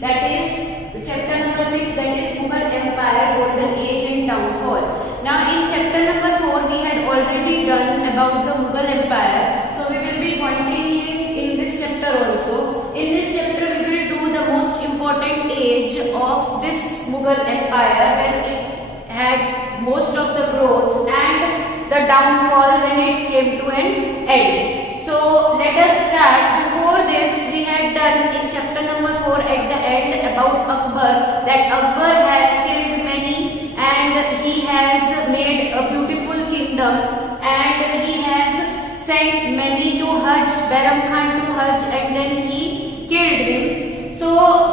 that is chapter number 6, that is Mughal Empire, Golden Age and Downfall. Now in chapter number 4 we had already done about the Mughal Empire, so we will be continuing in this chapter also. In this chapter we will do the most important age of this Mughal Empire, when it had most of the growth, and the downfall when it came to an end. So let us start. Before this we had done in chapter number 4 at the end about Akbar, that Akbar has killed many and he has made a beautiful kingdom, and he has sent many to Hajj, Bairam Khan to Hajj, and then he killed him. So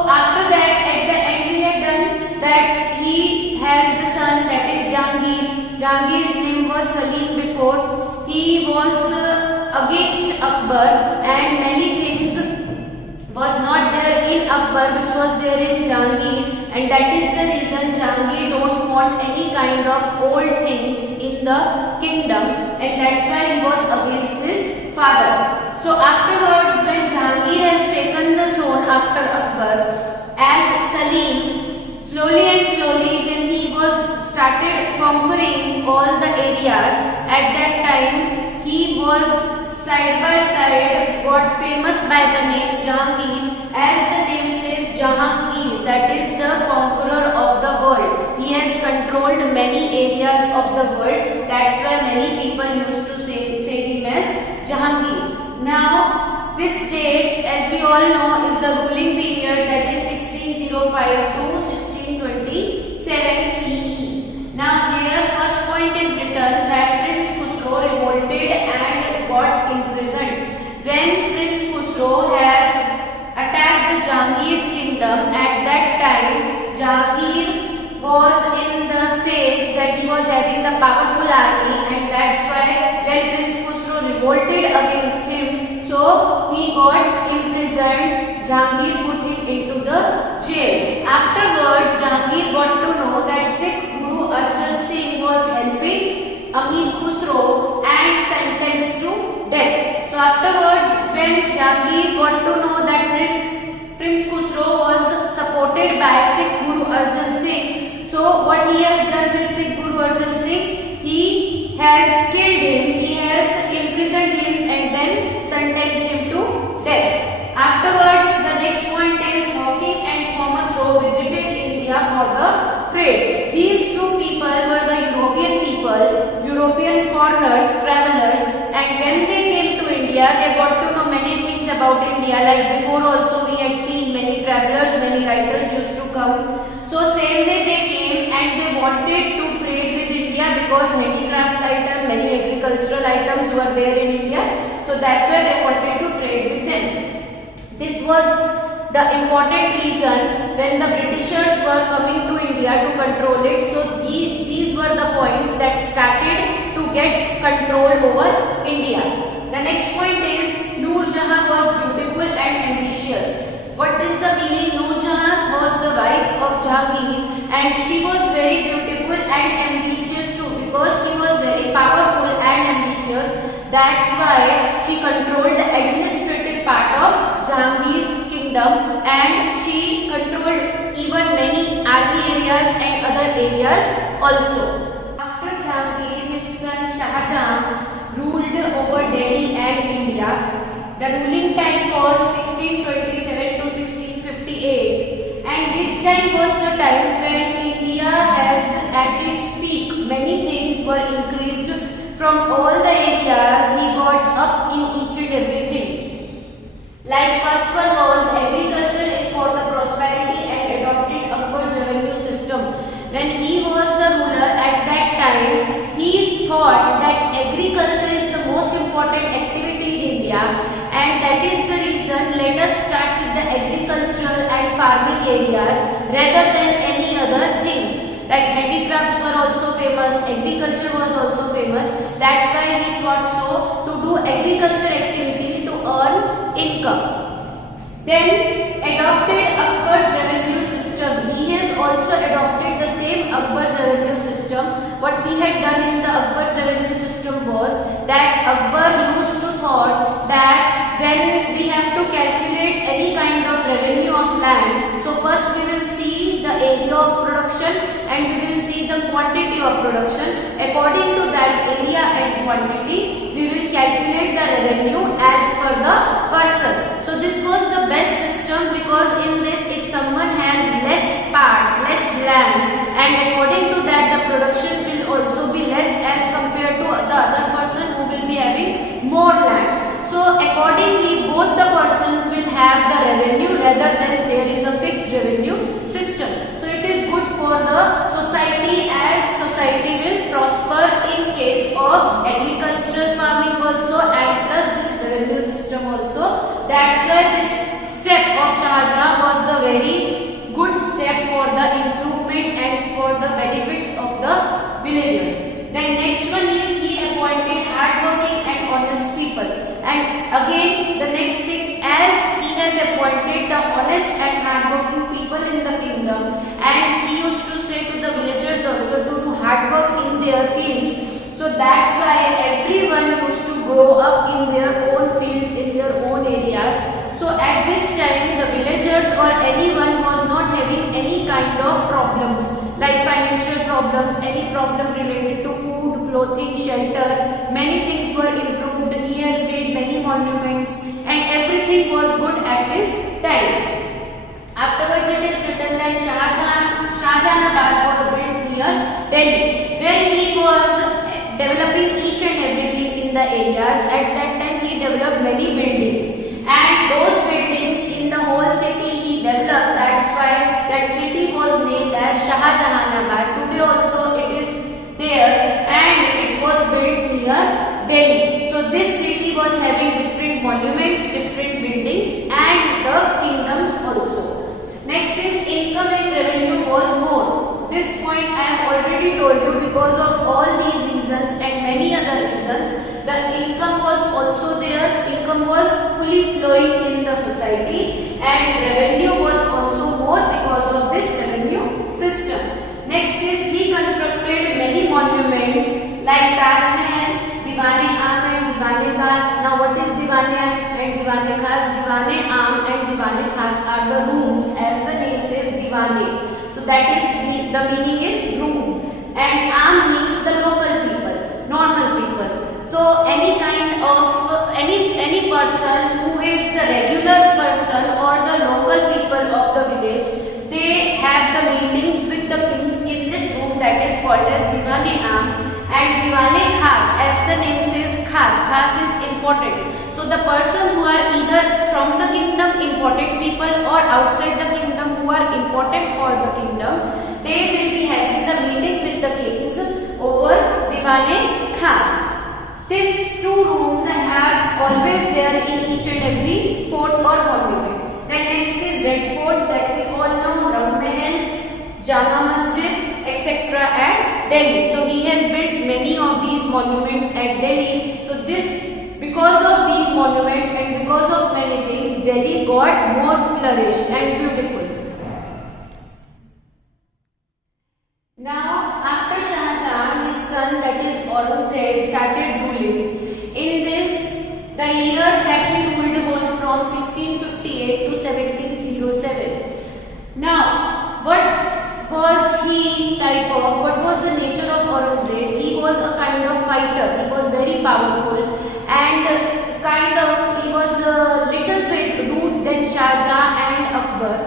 after that at the end we had done that he has the son, that is Jahangir. Jahangir's name was Salim before. He was against Akbar, and many things was not there in Akbar which was there in Jahangir, and that is the reason Jahangir don't want any kind of old things in the kingdom, and that's why he was against his father. So afterwards, when Jahangir has taken the throne after Akbar, as Salim, slowly and slowly when he was started conquering all the areas, at that time he was side by side got famous by the name Jahangir, as the name says Jahangir, that is the conqueror of the world. He has controlled many areas of the world, that's why many people used to say him as Jahangir. Now this date, as we all know, is the ruling period, that is 1605 to 1627 CE. Now here first point is written that Prince Khusro revolted and got imprisoned. When Prince Khusro has attacked Jahangir's kingdom, at that time Jahangir was in the stage that he was having the powerful army, and that's why when Prince Khusro revolted against him, so he got imprisoned. Jahangir put him into the jail. Afterwards Jahangir got to know that Sikh Guru Arjan Singh was helping Amir Khusro and sentenced to death. So afterwards, when Jahangir got to know that Prince Khusro was supported by Sikh Guru Arjan Singh, so what he has done with Sikh Guru Arjan Singh, he has killed him, he has imprisoned him and then sentenced him to death. Afterwards, the next point is Hawking and Thomas Roe visited India for the trade. These two people were the European people, European foreigners, travelers, and when they came to India, they got to know many things about India. Like before also we had seen many travelers, many writers used to come. So same way they came and they wanted to trade with India, because handicrafts items, many agricultural items were there in India. So that's why they wanted to trade with them. This was the important reason when the Britishers were coming to India to control it. So these were the points that started to get control over India. The next point is Noor Jahan was beautiful and ambitious. What is the meaning? Noor Jahan was the wife of Jahangir, and she was very beautiful and ambitious too, because she was very powerful and ambitious. That's why she controlled the administrative part of Jahangir's kingdom, and she controlled even many army areas and other areas also. After Jahangir, his son Shah Jahan ruled over Delhi and India. The ruling time was 1627 to 1658, and this time was the time when India has at its peak. Many things were increased from all the areas. He got up in each and everything. Like first one was agriculture is for the prosperity, and adopted Akbar's revenue system. When he was the ruler at that time, he thought that agriculture is the most important activity in India, and that is the reason let us start with the agricultural and farming areas rather than any other things. Like handicrafts were also famous, agriculture was also famous. That's why he thought so to do agriculture activity to earn income. Then adopted Akbar's revenue system. He has also adopted the same Akbar's revenue system. What we had done in the Akbar's revenue system was that Akbar used to thought that when we have to calculate any kind of revenue of land, so the quantity of production. According to that area and quantity, we will calculate the revenue as per the person. So this was the best system, because in this, if someone has less part, less land, and according to that the production will also be less as compared to the other person who will be having more land. So accordingly both the persons will have the revenue rather than there is a fixed revenue system. So it is good for the society, as society will prosper in case of agricultural farming also, and plus this revenue system also. That's why this step of Shah Jahan was the very good step for the improvement and for the benefits of the villagers. Then next one is he appointed hardworking and honest people. And again the next thing, as he has appointed the honest and hardworking people in the kingdom, and he used to say to the villagers also to do hard work in their fields. So that's why everyone used to grow up in their own fields, in their own areas. So at this time the villagers or anyone was not having any kind of problems like financial problems, any problem related to food, clothing, shelter. Many things were improved. He has made many monuments and everything was good at his time. Afterwards it is written that Shahjahanabad was built near Delhi, where he was developing each and everything in the areas. At that time he developed many buildings, and those buildings in the whole city he developed. That's why that city was named as Shahjahanabad. Today also it is there, and it was built near Delhi. So this city was having different monuments, different buildings, and the kingdoms also. Next is income and revenue was more. This point I have already told you. Because of all these reasons and many other reasons, the income was also there. Income was fully flowing in the society, and revenue was also more because of this revenue system. Next is he constructed many monuments like Taj Mahal, Diwan-e-Aam and Diwan-e-Khas. Now what is Diwan-e-Aam and Diwan-e-Khas? Diwan-e-Aam and Diwan-e-Khas are the rooms, as the name says Diwan-e. So that is the meaning is room, and Aam means the local people, normal people. So any kind of any person who is the regular person or the local people of the village, they have the meetings with the kings in this room, that is called as Diwan-e-Aam. And Diwan-e-Khas, as the name says, Khas is important. So the persons who are either from the kingdom, important people, or outside the kingdom who are important for the kingdom, they will be having the meeting with the kings over Diwan-e-Khas. These two rooms are always there in each and every fort or monument. Then next is Red Fort, that we all know, Ram Mahal, Jama Masjid, etc. at Delhi. So he has built many of these monuments at Delhi. So because of these monuments and because of many things, Delhi got more flourished and beautiful. Now after Shah Jahan, his son, that is Aurangzeb, started ruling. In this, the year that he ruled was from 1658 to 1707. Now what was what was the nature of Aurangzeb? He was a kind of fighter. He was very powerful, and he was a little bit rude than Shah Jahan and Akbar.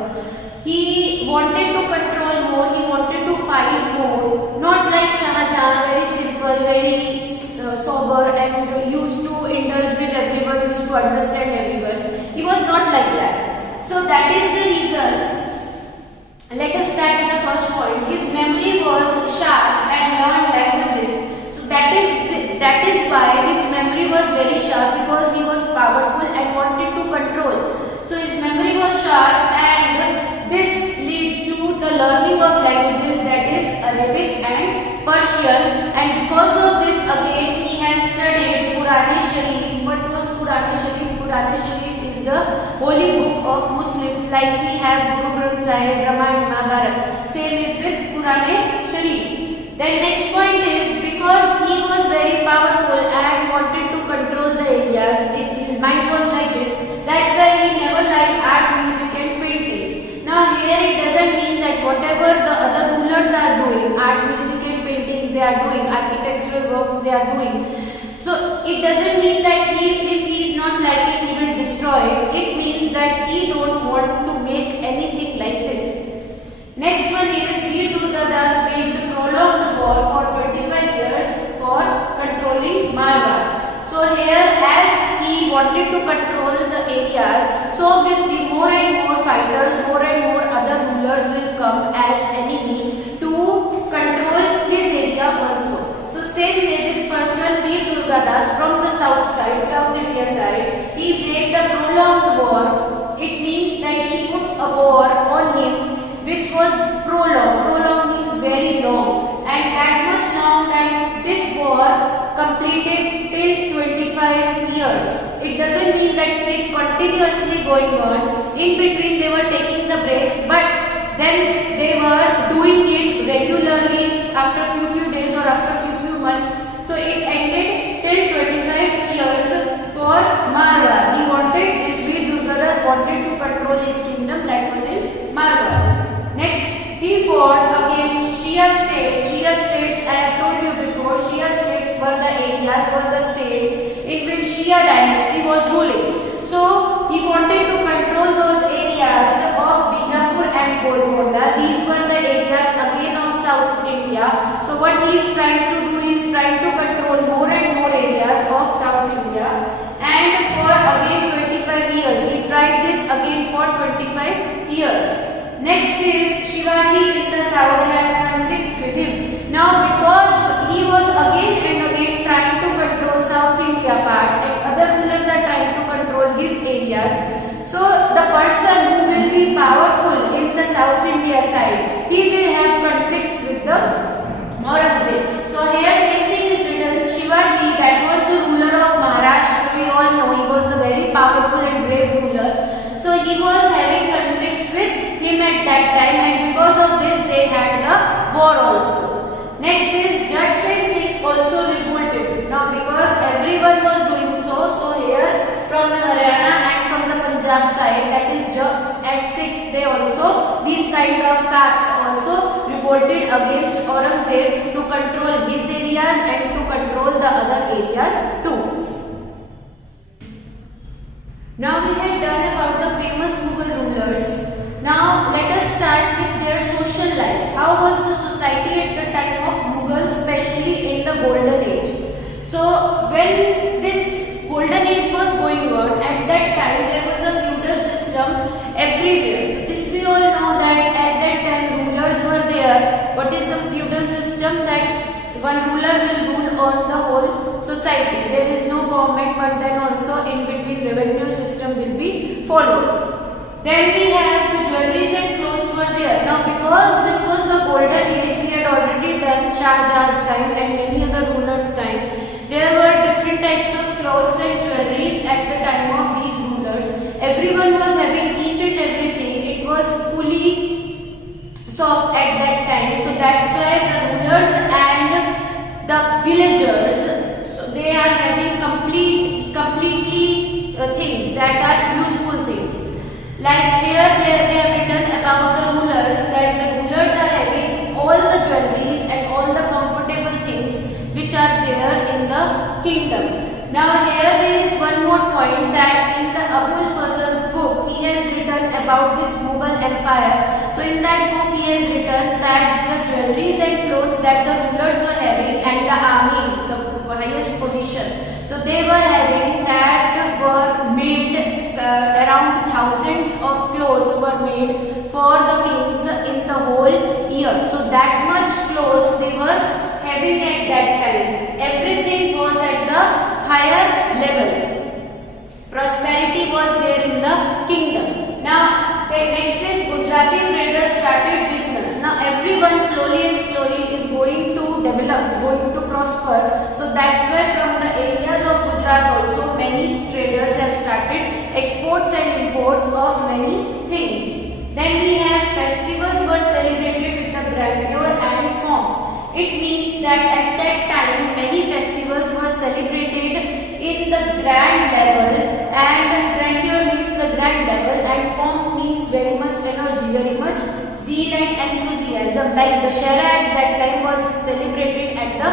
He wanted to control more, he wanted to fight more, not like Shah Jahan, very simple, very sober, and used to indulge with everyone, used to understand everyone. He was not like that. So that is the reason. Let us start with the first point. His memory was sharp and learned languages. So that is why his memory was very sharp, because he was powerful and wanted to control. So his memory was sharp, and this leads to the learning of languages, that is Arabic and Persian. And because of this, again he has studied Quran-e-Sharif. What was Quran-e-Sharif? Quran-e-Sharif is the holy book of Muslims, like we have Guru Granth Sahib, Ramayana, Mahabharata. Same is with Quran-e-Sharif. Then next point is, because he was very powerful and wanted to control the areas, his mind was like this. That's why he never liked art, music and paintings. Now here it doesn't mean that whatever the other rulers are doing, art, music are doing, architectural works they are doing. So it doesn't mean that if he is not liking, he will destroy it. It means that he don't want to make anything like this. Next one is Veer Durgadas waged prolonged war for 25 years for controlling Marwar. So here, as he wanted to control the area, so obviously more and more fighters, more and more other rulers will come as enemy to control his area also. So same way this person Veer Durgadas from the south side, South India side, he waged a prolonged war. It means that he put a war on him which was prolonged. Prolonged means very long, and that much long that this war completed till 25 years. It doesn't mean that it continuously going on. In between they were taking the breaks, but then they were doing it regularly after few days or after few months. So it ended till 25 years for Marwar. He wanted, this Veer Durgadas wanted to control his kingdom, that was in Marwar. Next, he fought against Shia states. Shia states, I have told you before, Shia states were the areas, were the states in which Shia dynasty was ruling. So he wanted to control those areas of Bijapur and Golconda. These were the areas again of South India. So what he is trying to do is trying to control more and more areas of South India. And for again 25 years, he tried this again for 25 years. Next is Shivaji in the south had conflicts with him. Now because he was again and again trying to control South India part and other rulers are trying to control his areas. So the person who will be powerful in the South India side, he will have conflicts with the Aurangzeb. So here same thing is written, Shivaji, that was the ruler of Maharashtra, we all know he was the very powerful and brave ruler. So he was having conflicts with him at that time, and because of this they had the war also. Next is Jats and Sikhs also revolted. Now because everyone was doing so here from the Haryana and from the Punjab side, that is Jats and Sikhs, they also, these kind of castes also revolted against Aurangzeb to control his areas and to control the other areas too. Now we have done about the famous Mughal rulers. Now let us start with their social life. How was the society at the time of Mughals, especially in the golden age? So when this golden age was going on, at that time there was a feudal system everywhere. So this we all know that at that time rulers were there. What is the feudal system? That one ruler will rule on the whole society. There is no government, but then also in between revenue system will be followed. Then we have the jewelries and clothes were there. Now because this was the golden age, we had already done Shah Jahan's time and many other rulers' time. There were different types of clothes and jewelries at the time of these rulers. Everyone was having each and everything. It was fully soft at that time. So that's why the rulers and the villagers, so they are having completely things that are useful things. Like here they have written about the rulers, that the rulers are having all the jewelries and all the comfortable things which are there in the kingdom. Now here there is one more point, that in the Abul Fasal's book he has written about this Mughal empire. So in that book he has written that the jewelries and clothes that the rulers were having and the armies, the highest position, so they were having, that were made around thousands of clothes were made for the kings in the whole year. So that much clothes they were having at that time. Everything was at the higher level. Prosperity was there in the kingdom. Now the next is Gujarati traders started business. Now everyone slowly is going to develop, going to prosper. So that's why from the areas of Gujarat also many traders have started exports and imports of many things. Then we have festivals were celebrated with the grandeur and pomp. It means that at that time many festivals were celebrated in the grand level, and grandeur means the grand level and pomp means very much energy, very much zeal and enthusiasm. Like the Shara at that time was celebrated at the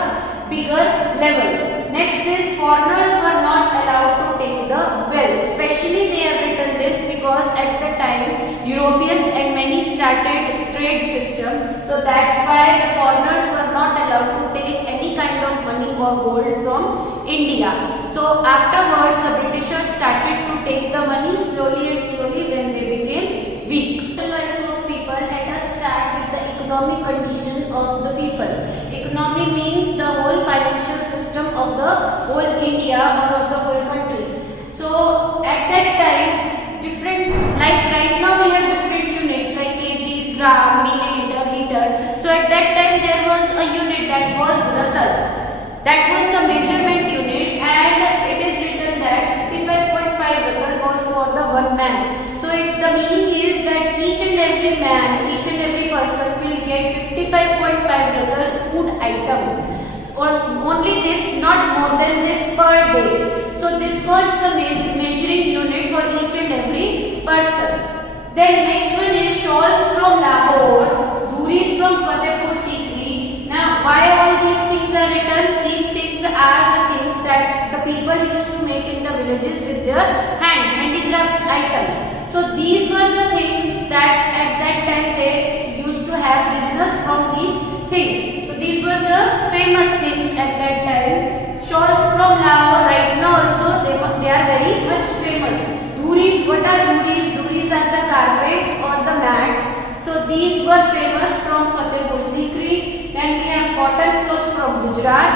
foreigners were not allowed to take the wealth. Especially they have written this because at the time Europeans and many started trade system. So that's why the foreigners were not allowed to take any kind of money or gold from India. So afterwards the Britishers started to take the money slowly and slowly when they became weak. The life of people, let us start with the economic condition of the people. Economy means the whole financial system of the whole India or of the whole country. So at that time, different, like right now we have different units like kgs, gram, milliliter, liter. So at that time there was a unit that was ratal. That was the measurement unit, and it is written that 55.5 ratal was for the one man. So the meaning is that each and every man, each and every person will get 55.5 ratal food items. Only this, not more than this per day. So this was the measuring unit for each and every person. Then next one is shawls from Lahore, dhuris from Fatehpur Sikri. Now why all these things are written? These things are the things that the people used to make in the villages with their hands, handicrafts items. So these were the things that at that time they used to have business from these things. So these were the famous things at that time. Shawls from Lahore, right now also they are very much famous. Dhuris, what are dhuris? Dhuris are the carpets or the mats. So these were famous from Fatehpur Sikri. Then we have cotton cloth from Gujarat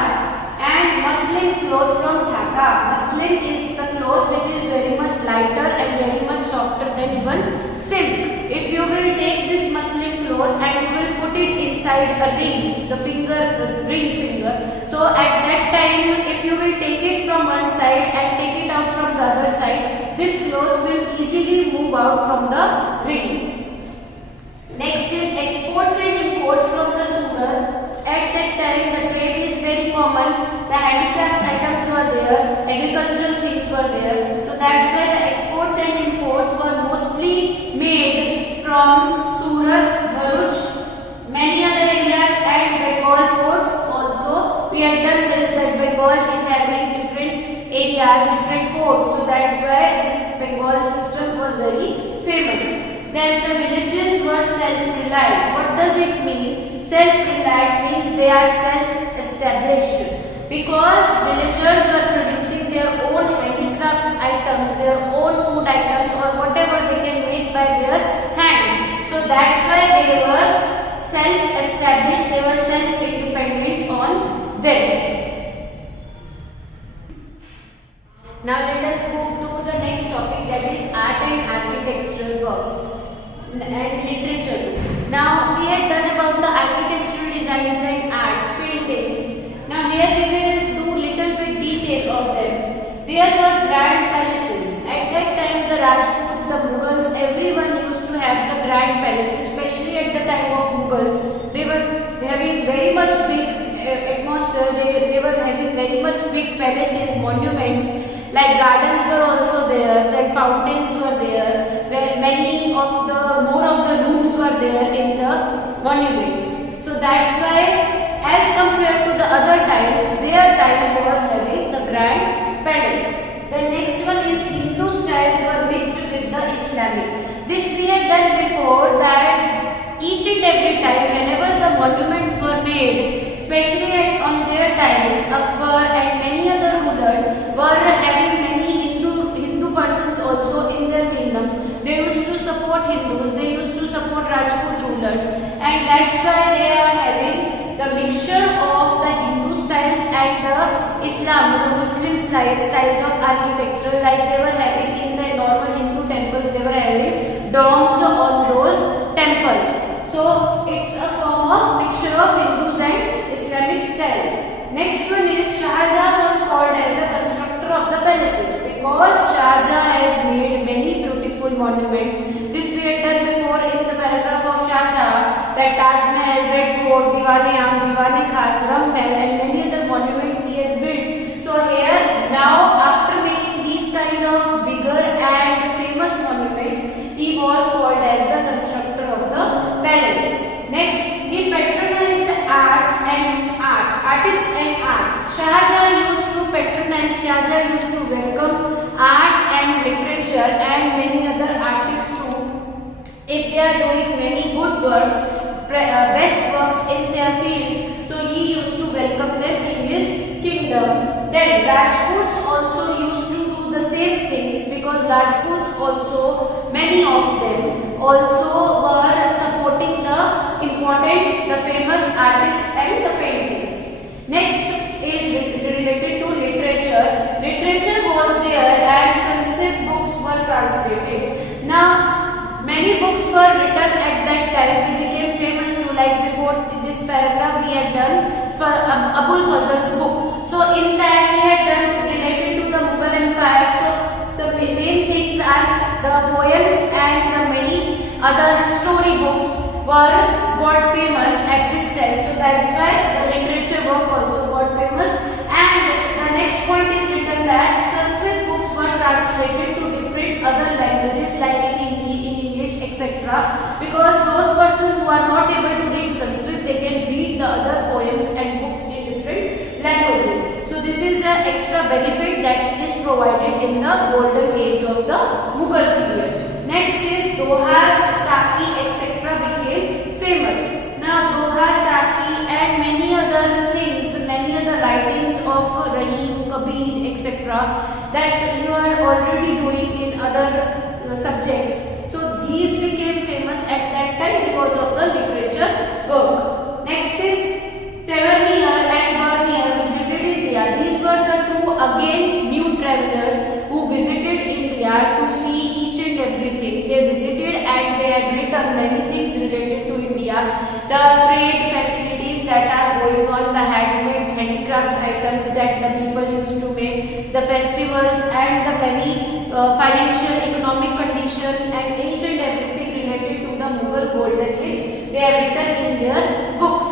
and muslin cloth from Dhaka. Muslin is the cloth which is very much lighter and very much softer than even silk. If you will take this muslin cloth and you will put it inside a ring, the ring finger. So at that time, if you will take it from one side and take it out from the other side, this cloth will easily move out from the ring. Next is exports and imports from the Surat. At that time, the trade is very common. The handicrafts items were there, agricultural things were there. So that's why the exports and imports were mostly made from Surat, Bharuch, many other areas, and Bengal ports also. We had done this, that Bengal is having different areas, different ports. So that's why this Bengal system was very famous. Then the villages were self-reliant. What does it mean? Self-reliant means they are self-established, because villagers were producing their own handicrafts items, their own food items, or whatever they can make by their hands. So that's why they were self-established, they were self-independent on them. Now let us move to the next topic, that is art and architectural works and literature. Now we had done about the architectural designs and arts, paintings. Now here we will do little bit detail of them. There were grand palaces. At that time the Rajputs, the Mughals, everyone used to have the grand palaces, especially at the time of Mughal. They were having very much big atmosphere, they were having very much big palaces, monuments, like gardens were also there, then fountains were there, where many of the more of the rooms were there in the monuments. So that's why, as compared to the other times, their time was having the grand palace. The next one is Hindu styles were mixed with the Islamic. This we had done before, that each and every time whenever the monuments were made, especially on their times, Akbar and many other rulers were having many Hindu persons also in their kingdoms. They used to support Hindus, they used to support Rajput rulers, and that's why they are having the mixture of the Hindu styles and the Islam, the Muslim styles of architecture. Like they were having in the normal Hindu temples, they were having domes on those temples. So it's a form of mixture of Hindus and Islamic styles. Next one is Shah Jahan was called as the constructor of the palaces, because Shah Jahan has made many beautiful monuments. This we had done before in the paragraph of Shah Jahan, that Taj Mahal, Red Fort, Diwan-e-Am, Diwan-e-Khas, Ram Mahal, and many other monuments he has built. So here now, after making these kind of bigger and famous monuments, he was called as the constructor of the palace. Next, he patronized artists and arts. Shah Jahan used to patronize their fields, so he used to welcome them in his kingdom. Then Rajputs also used to do the same things, because Rajputs also, many of them also were supporting the famous artists and the paintings. Next is related to literature. Literature was there and Sanskrit books were translated. Now many books were written at that time. They became famous too, like before this paragraph we had done for Abul Fazl's book. So in that we had done related to the Mughal Empire. So the main things are the poems and the many other story books were got famous at this time. So that's why the literature book also got famous. And the next point is written that Sanskrit books were translated to different other languages like in English, etc. Because those persons who are not able to read Sanskrit, they can read the other poems and books in different languages. So this is the extra benefit that is provided in the golden age of the Mughal period. Next is Dohas, Saki, etc. became famous. Now Doha, Saki and many other things, many other writings of Rahim, Kabir, etc. that you are already doing in other subjects. So these became famous at that time because of the literature work. Next is Tavernier and Bernier visited India. These were the two again new travelers who visited India to see each and everything. They visited and they had written many things related to India. The trade facilities that are going on, the handmaids, handicrafts items that the people used to make, the festivals and the many financial, economic condition and each and everything related to the Mughal golden age, they are written in their books.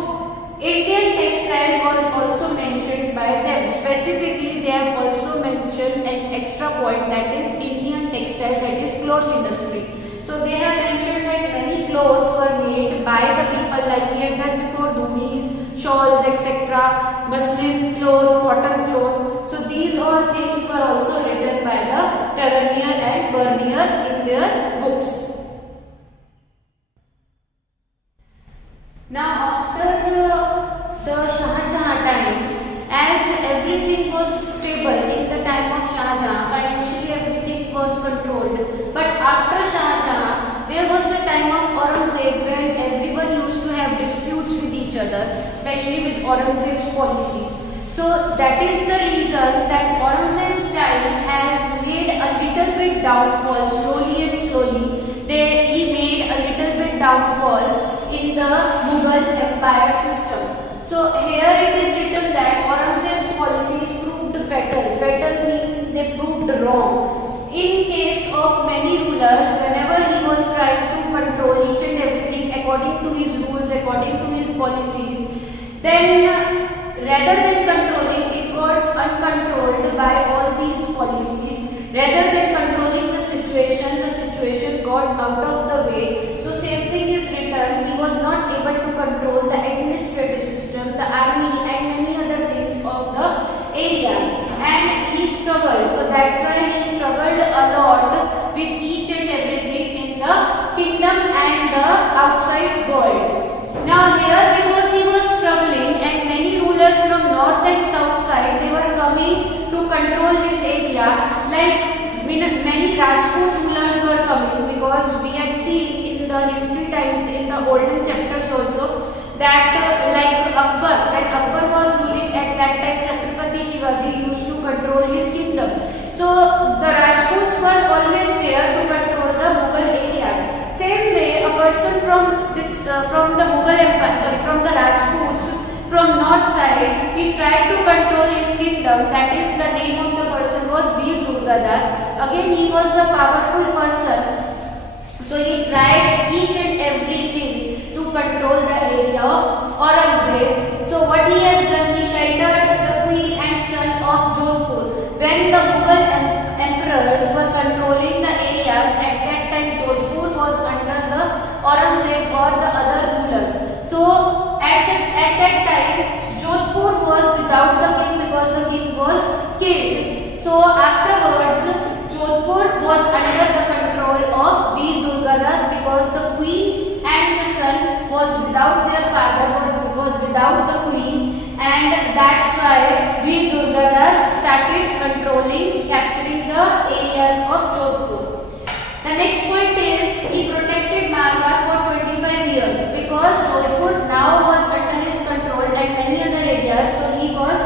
Indian textile was also mentioned by them. Specifically, they have also mentioned an extra point, that is Indian textile, that is cloth industry. So they have mentioned that many clothes were made by the people, like we had done before, dhunis, shawls, etc., muslin cloth, cotton cloth. So these all things were also written by the Tavernier and Bernier in their books. Now after the Shah Jahan time, as everything was stable in the time of Shah Jahan, financially everything was controlled. But after Shah Jahan, there was the time of Aurangzeb when everyone used to have disputes with each other, especially with Aurangzeb's policies. So that is the reason that Aurangzeb's time has made a little bit downfall, slowly and slowly. He made a little bit downfall in the Mughal Empire system. So here it is written that Aurangzeb's policies proved fatal. Fatal means they proved wrong. In case of many rulers, whenever he was trying to control each and everything according to his rules, according to his policies, then rather than controlling, it got uncontrolled by all these policies. Rather than controlling the situation got out of the way. So same thing is written, he was not able to control the administrative system, the army and many other things of the areas, and he struggled. So that's why he struggled a lot with each and everything in the kingdom and the outside world. Now here, because he was struggling and many rulers from north and south side, they were coming to control his area, like many Rajput rulers were coming, because we had seen in the history times, in the olden chapters also, that like Akbar, when Akbar was ruling at that time, Chhatrapati Shivaji used to control his kingdom. So the Rajputs were always there to control the Mughal areas. Same way, a person from the Mughal Empire, from the Rajputs, from north side, he tried to control his kingdom. That is, the name of the person was Veer Durgadas. Again, he was a powerful person. So he tried each and everything to control the area of Aurangzeb. So what he has done, he sheltered the queen and son of Jodhpur. When the Mughal emperors were controlling the areas, at that time Jodhpur was under the Aurangzeb or the other rulers. So at that time, Jodhpur was without the king because the king was killed. So afterwards, Jodhpur was under the control of Veer Durgadas because the queen and the son was without their father, was without that's why Veer Durgadas started controlling, capturing the areas of Jodhpur. The next point is he protected Marwar for 25 years because Jodhpur now was under his control and many other areas. So he was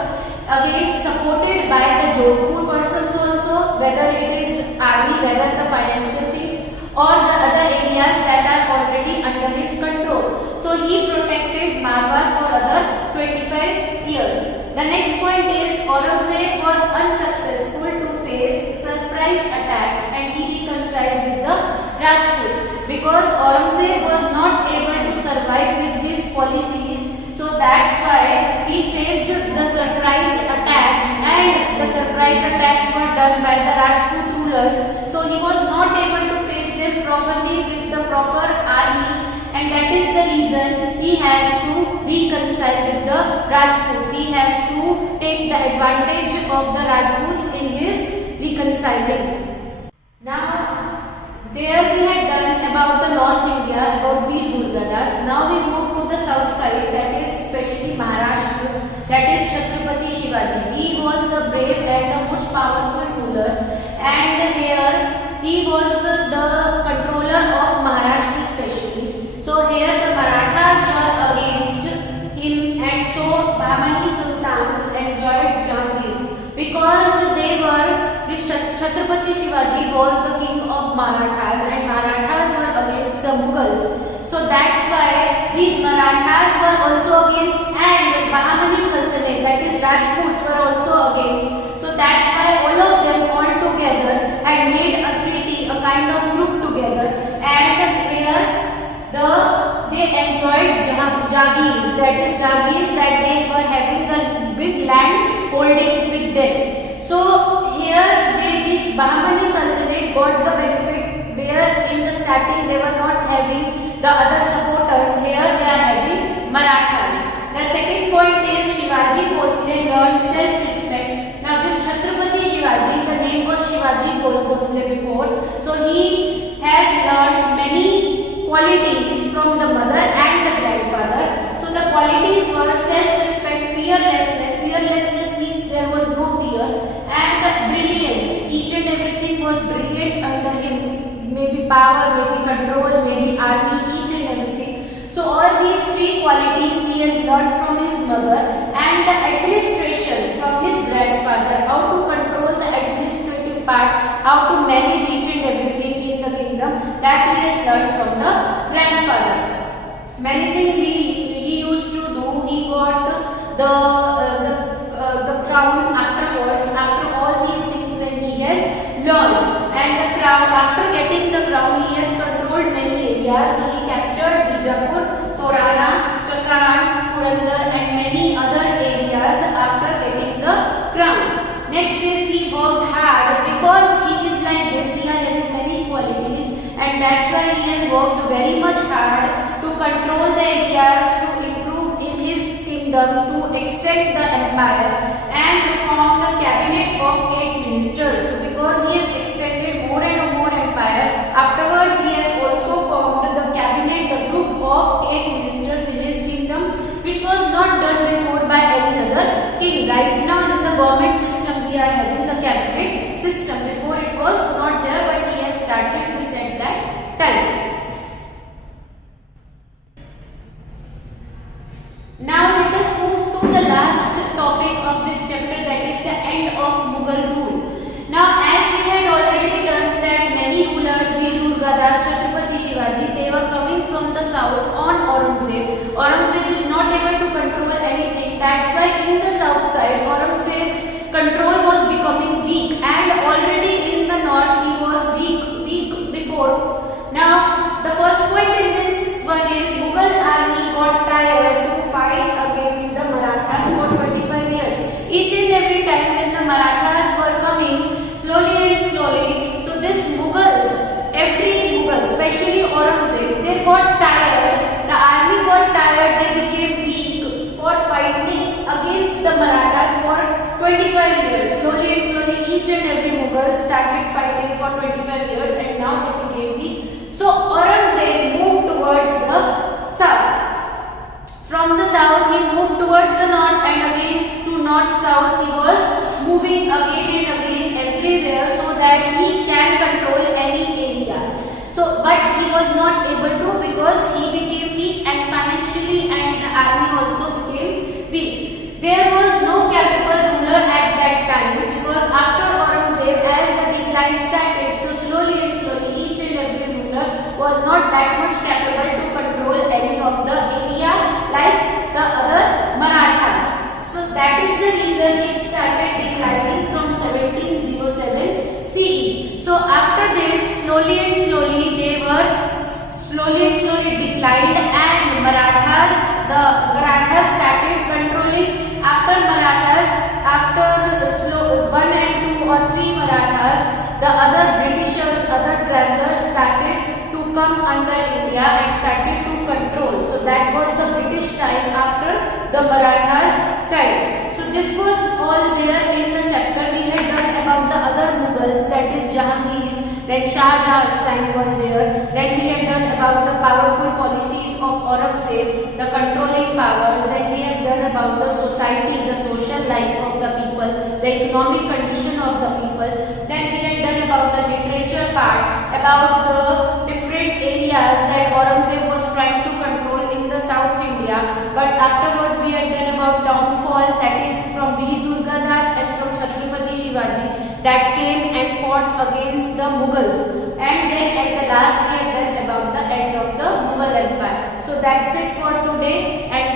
again supported by the Jodhpur persons also, whether it is army, whether the financial things or the other areas that are already under his control. So he protected Marwar for other 25 years. The next point is Aurangzeb was unsuccessful to face surprise attacks and he reconciled with the Rajputs because Aurangzeb was not able to survive with his policies. So that's why he faced the surprise attacks, and the surprise attacks were done by the Rajput rulers. So he was not able to face them properly with the proper army, and that is the reason he has to reconcile with the Rajputs. He has to take the advantage of the Rajputs in his reconciling. Now, there we had done about the North India, about Veer Durgadas. Now we move to the south side, that is especially Maharashtra, that is Chhatrapati Shivaji. He was the brave and the most powerful ruler, and here he was the controller of Maharashtra especially. So here the Marathas were against him, and so Bahmani Sultans enjoyed Jahangir because they were, this Chhatrapati Shivaji was the king of Marathas and Marathas were against the Mughals. So that's why these Marathas were also against, and Bahmani Sultanate, that is Rajputs, were also against. So that's why all of them all together had made a treaty, a kind of group together, and here they enjoyed Jagir, that is Jagir, that they were having the big land holdings with them. So here this Bahmani Sultanate got the benefit, where in the starting they were not having the other supporters. Here they are having Marathas. The second point is Shivaji Bhosle learned self-respect. Now this Chhatrapati Shivaji, the name was Shivaji Bhosle before. So he has learned many qualities from the mother and the grandfather. So the qualities were self-respect, fearlessness. Fearlessness means there was no fear, and brilliance. Each and everything was brilliant under him. Maybe power, maybe control, maybe army, each and everything. So all these three qualities he has learned from his mother, and the administration from his grandfather, how to control the administrative part, how to manage each and everything in the kingdom, that he has learned from the grandfather. Many things he used to do. He got the crown afterwards, after all these things when he has learned. And the crown, after getting the crown, he has controlled many areas. So he captured Bijapur, Torana, Chakan, Purandar and many other areas after getting the crown. Next is he worked hard because he is like this, he has having many qualities, and that's why he has worked very much hard to control the areas, to improve in his kingdom, to extend the empire and form the cabinet of 8 ministers. So because he has extended more and more empire, afterwards he has also formed the cabinet, the group of 8 ministers in his kingdom, which was not done before by any other king. Right now in the government system we are having the cabinet system. Before it was not there, but he has started this at that time. Now let us move to the last topic of this chapter, that is the end of Mughal rule. Now as we had already done that many rulers, Veer Durgadas, Chhatrapati Shivaji, they were coming from the south on Aurangzeb. Aurangzeb is not able to control anything. That's why in the south side Aurangzeb's control was becoming weak, and already in the north he was weak before. Now the first point in this one is Mughal army got tired to fight against the Marathas for 25 years. Each and every time when the Marathas were coming slowly and slowly, so this Mughals, every Mughal, especially Aurangzeb, they got tired, the army got tired, they became weak for fighting against the Marathas for 25 years. Slowly and slowly each and every Mughal started fighting for 25 years, and now they became weak. So Aurangzeb moved towards the south. From the south he moved towards the north, and again to north, south. He was moving again and again everywhere so that he can control any area. So, but he was not able to because he became weak and financially, and the army also became weak. There was no capable ruler at that time because after Aurangzeb, as the decline started, so slowly and slowly each and every ruler was not that much capable to control any of the area like the other Marathas. So that is the reason it started declining from 1707 CE. So after this, slowly and slowly declined, and the Marathas started controlling. After Marathas, after one and two or three Marathas, the other Britishers, other travelers started to come under India and started to control. So that was the British time after the Marathas time. So this was all there in the chapter. We had done about the other Mughals, that is Jahangir, then Shah Jahan's time was there. Then we had done about the powerful policies of Aurangzeb, the controlling powers. Then we have done about the society, the social life of the people, the economic condition of the people. Then we had done about the literature part, about the different areas that Aurangzeb was trying to control in the South India. But afterwards we had done about downfall, that is from Veer Durgadas and from Chhatrapati Shivaji, that came and fought against the Mughals. And then at the last we had done about the end of the Mughal Empire. So that's it for today. And